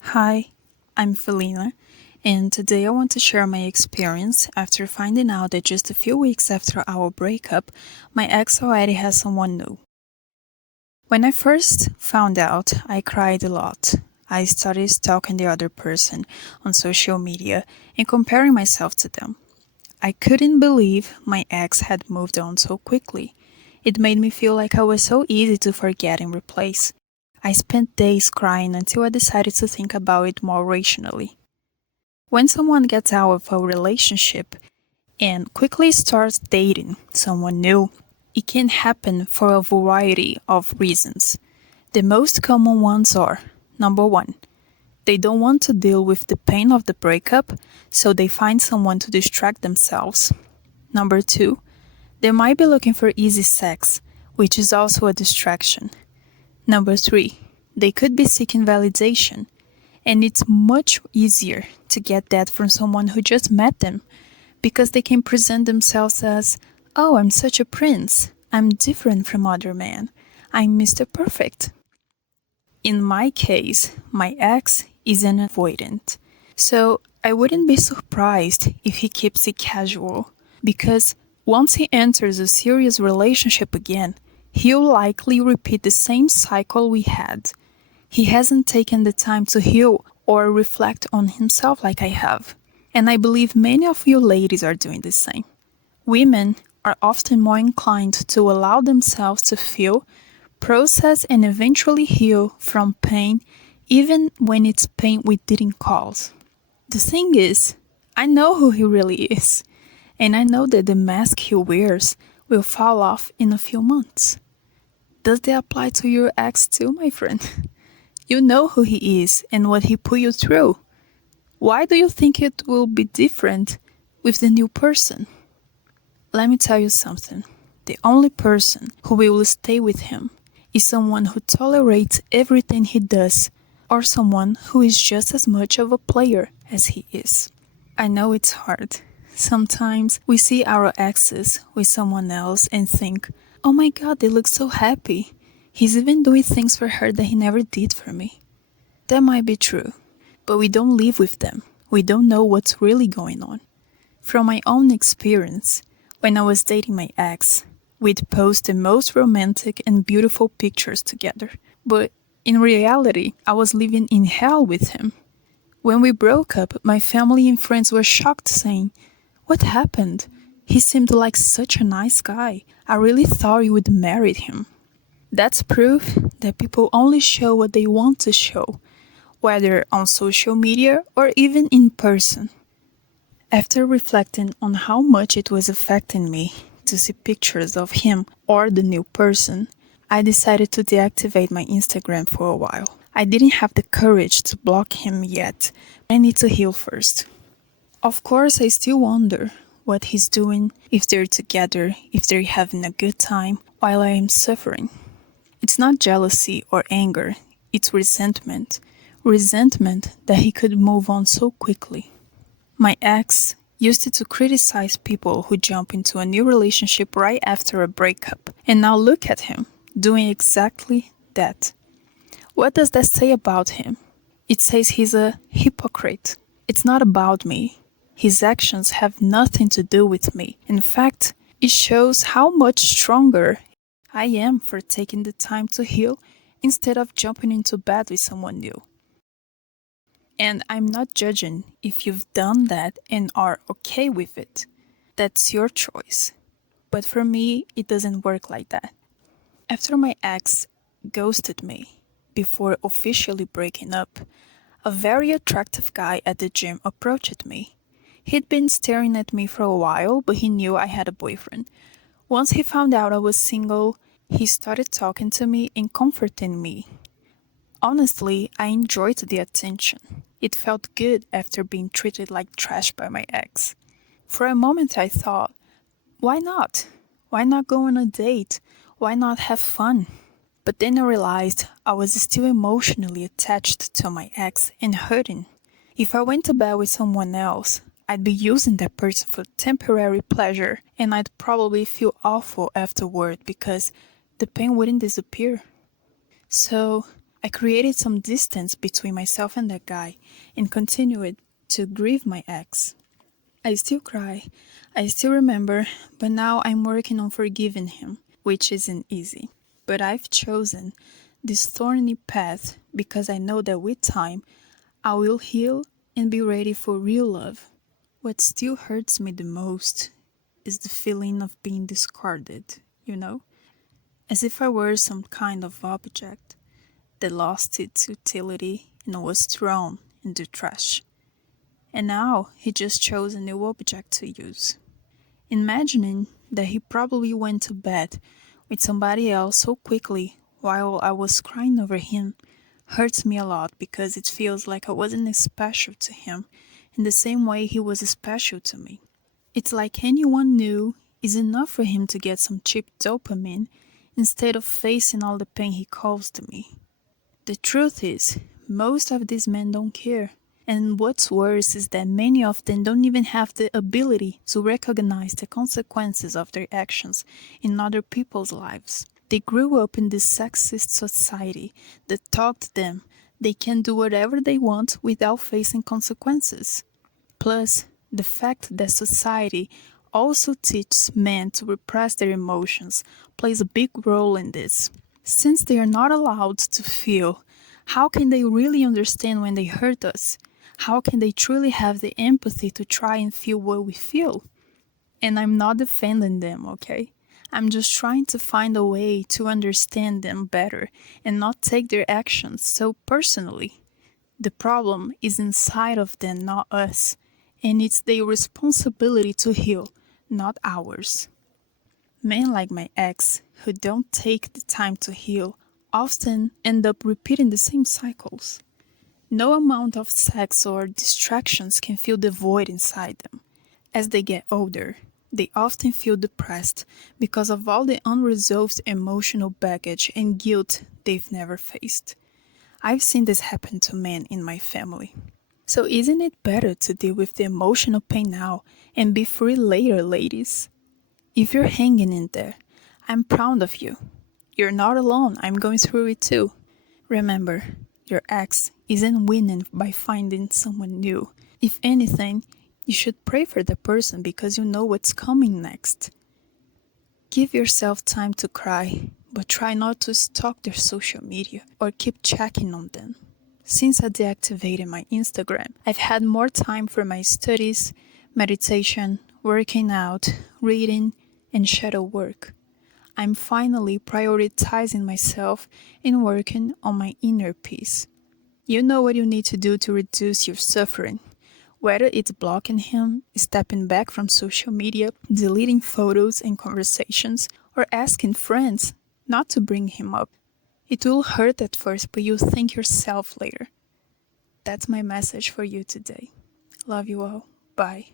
Hi, I'm Felina, and today I want to share my experience after finding out that just a few weeks after our breakup, my ex already has someone new. When I first found out, I cried a lot. I started stalking the other person on social media and comparing myself to them. I couldn't believe my ex had moved on so quickly. It made me feel like I was so easy to forget and replace. I spent days crying until I decided to think about it more rationally. When someone gets out of a relationship and quickly starts dating someone new, it can happen for a variety of reasons. The most common ones are: number one, they don't want to deal with the pain of the breakup, so they find someone to distract themselves. Number two, they might be looking for easy sex, which is also a distraction. Number three, they could be seeking validation, and it's much easier to get that from someone who just met them because they can present themselves as, "Oh, I'm such a prince. I'm different from other men. I'm Mr. Perfect." In my case, my ex is an avoidant. So I wouldn't be surprised if he keeps it casual, because once he enters a serious relationship again, he'll likely repeat the same cycle we had. He hasn't taken the time to heal or reflect on himself like I have. And I believe many of you ladies are doing the same. Women are often more inclined to allow themselves to feel, process, and eventually heal from pain, even when it's pain we didn't cause. The thing is, I know who he really is, and I know that the mask he wears will fall off in a few months. Does that apply to your ex too, my friend? You know who he is and what he put you through. Why do you think it will be different with the new person? Let me tell you something. The only person who will stay with him is someone who tolerates everything he does, or someone who is just as much of a player as he is. I know it's hard. Sometimes we see our exes with someone else and think, "Oh my god, they look so happy. He's even doing things for her that he never did for me." That might be true, but we don't live with them. We don't know what's really going on. From my own experience, when I was dating my ex, we'd post the most romantic and beautiful pictures together. But in reality, I was living in hell with him. When we broke up, my family and friends were shocked, saying, "What happened? He seemed like such a nice guy. I really thought you would marry him." That's proof that people only show what they want to show, whether on social media or even in person. After reflecting on how much it was affecting me to see pictures of him or the new person, I decided to deactivate my Instagram for a while. I didn't have the courage to block him yet. I need to heal first. Of course, I still wonder what he's doing, if they're together, if they're having a good time, while I am suffering. It's not jealousy or anger, it's resentment. Resentment that he could move on so quickly. My ex used to criticize people who jump into a new relationship right after a breakup, and now look at him, doing exactly that. What does that say about him? It says he's a hypocrite. It's not about me. His actions have nothing to do with me. In fact, it shows how much stronger I am for taking the time to heal instead of jumping into bed with someone new. And I'm not judging if you've done that and are okay with it. That's your choice. But for me, it doesn't work like that. After my ex ghosted me, before officially breaking up, a very attractive guy at the gym approached me. He'd been staring at me for a while, but he knew I had a boyfriend. Once he found out I was single, he started talking to me and comforting me. Honestly, I enjoyed the attention. It felt good after being treated like trash by my ex. For a moment I thought, why not? Why not go on a date? Why not have fun? But then I realized I was still emotionally attached to my ex and hurting. If I went to bed with someone else, I'd be using that person for temporary pleasure, and I'd probably feel awful afterward because the pain wouldn't disappear. So I created some distance between myself and that guy and continued to grieve my ex. I still cry, I still remember, but now I'm working on forgiving him, which isn't easy. But I've chosen this thorny path because I know that with time I will heal and be ready for real love. What still hurts me the most is the feeling of being discarded, you know? As if I were some kind of object that lost its utility and was thrown in the trash. And now he just chose a new object to use. Imagining that he probably went to bed with somebody else so quickly while I was crying over him hurts me a lot because it feels like I wasn't special to him in the same way he was special to me. It's like anyone new is enough for him to get some cheap dopamine instead of facing all the pain he caused me. The truth is, most of these men don't care. And what's worse is that many of them don't even have the ability to recognize the consequences of their actions in other people's lives. They grew up in this sexist society that taught them they can do whatever they want without facing consequences. Plus, the fact that society also teaches men to repress their emotions plays a big role in this. Since they are not allowed to feel, how can they really understand when they hurt us? How can they truly have the empathy to try and feel what we feel? And I'm not defending them, okay? I'm just trying to find a way to understand them better and not take their actions so personally. The problem is inside of them, not us. And it's their responsibility to heal, not ours. Men like my ex, who don't take the time to heal, often end up repeating the same cycles. No amount of sex or distractions can fill the void inside them. As they get older, they often feel depressed because of all the unresolved emotional baggage and guilt they've never faced. I've seen this happen to men in my family. So isn't it better to deal with the emotional pain now and be free later, ladies? If you're hanging in there, I'm proud of you. You're not alone, I'm going through it too. Remember, your ex isn't winning by finding someone new. If anything, you should pray for the person because you know what's coming next. Give yourself time to cry, but try not to stalk their social media or keep checking on them. Since I deactivated my Instagram, I've had more time for my studies, meditation, working out, reading, and shadow work. I'm finally prioritizing myself and working on my inner peace. You know what you need to do to reduce your suffering. Whether it's blocking him, stepping back from social media, deleting photos and conversations, or asking friends not to bring him up. It will hurt at first, but you'll thank yourself later. That's my message for you today. Love you all. Bye.